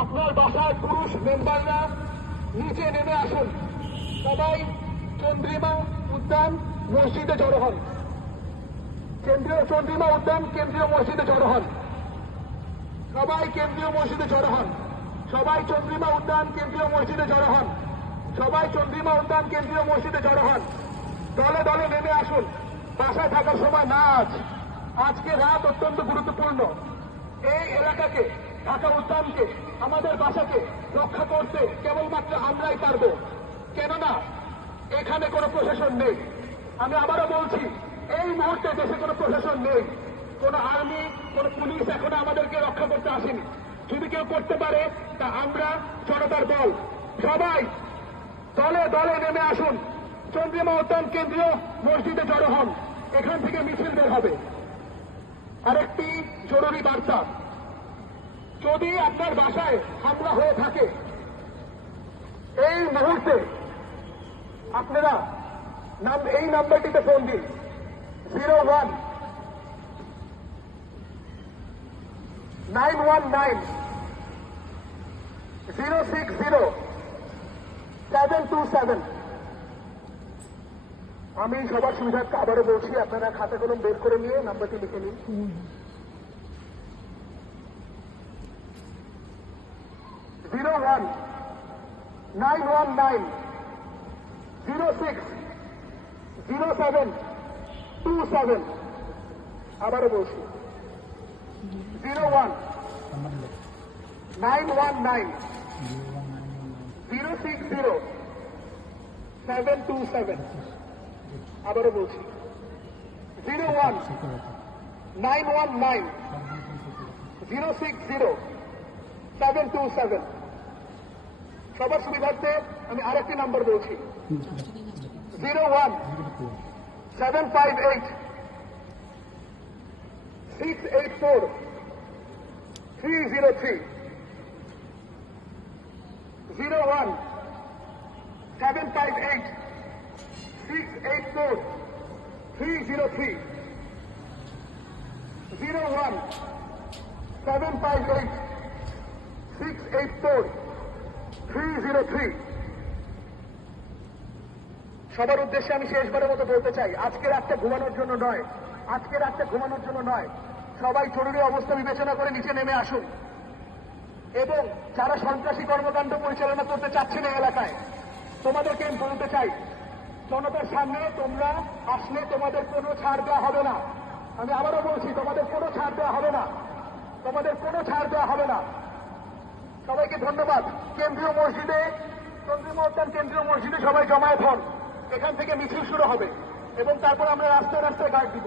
আপনার বাসার পুরুষ মেম্বাররা নিচে নেমে আসুন। সবাই চন্দ্রিমা উদ্যান মসজিদে জড়ো হন। কেন্দ্রীয় চন্দ্রিমা উদ্যান কেন্দ্রীয় মসজিদে জড়ো হন। সবাই কেন্দ্রীয় মসজিদে জড়ো হন। সবাই চন্দ্রিমা উদ্যান কেন্দ্রীয় মসজিদে জড়ো হন। সবাই চন্দ্রিমা উদ্যান কেন্দ্রীয় মসজিদে জড়ো হন। দলে দলে নেমে আসুন। বাসায় থাকার সময় না আজ আজকে রাত অত্যন্ত গুরুত্বপূর্ণ। এই এলাকাকে ঢাকা উদ্যানকে আমাদের বাসাকে রক্ষা করতে কেবলমাত্র আমরাই পারব। কেননা, এখানে কোনো প্রশাসন নেই। আমি আবারও বলছি, এই মুহূর্তে দেশে কোনো প্রশাসন নেই। কোনো আর্মি, কোনো পুলিশ এখনও আমাদেরকে রক্ষা করতে আসেনি। যদি কেউ করতে পারে, তা আমরা জনতার দল সবাই দলে দলে নেমে আসুন। চন্দ্রিমা উদ্যান কেন্দ্রীয় মসজিদে জড়ো হন। এখান থেকে মিছিল বের হবে। আরেকটি জরুরি বার্তা। যদি আপনার বাসায় হামলা হয়ে থাকে, এই মুহূর্তে আপনারা নাম, এই নাম্বারটিতে ফোন দিন। Zero one nine one nine zero six zero seven two seven. আমি সবার সুবিধার্থে আবারও বলছি, আপনারা খাতা কলম বের করে নিয়ে নাম্বারটি লিখে নিন। Zero one nine one nine zero six zero seven two seven আবারও বলছি। Zero one nine one nine zero six zero seven two seven আবারও বলছি। Zero one nine one nine zero six zero seven two seven সবার সুবিধার্থে আমি আরেকটি number বলছি। Zero one seven five eight six eight four three zero three zero one seven five eight six eight four three zero three zero one seven five eight six eight four সবার উদ্দেশ্যে আমি শেষবারের মতো বলতে চাই, আজকে রাতটা ঘুমানোর জন্য নয়। আজকে রাতটা ঘুমানোর জন্য নয়। সবাই জরুরি অবস্থা বিবেচনা করে নিচে নেমে আসুন। এবং যারা সন্ত্রাসী কর্মকাণ্ড পরিচালনা করতে চাচ্ছেন এই এলাকায়, তোমাদেরকে আমি বলতে চাই, জনতার সামনে তোমরা আসলে তোমাদের কোনো ছাড় দেওয়া হবে না। আমি আবারও বলছি, তোমাদের কোনো ছাড় দেওয়া হবে না। তোমাদের কোনো ছাড় দেওয়া হবে না। সবাইকে ধন্যবাদ। কেন্দ্রীয় মসজিদে চন্দ্রী উদ্যান কেন্দ্রীয় মসজিদে সবাই জমায়েত হন। এখান থেকে মিছিল শুরু হবে এবং তারপর আমরা রাস্তায় রাস্তায় গার্ড দিব।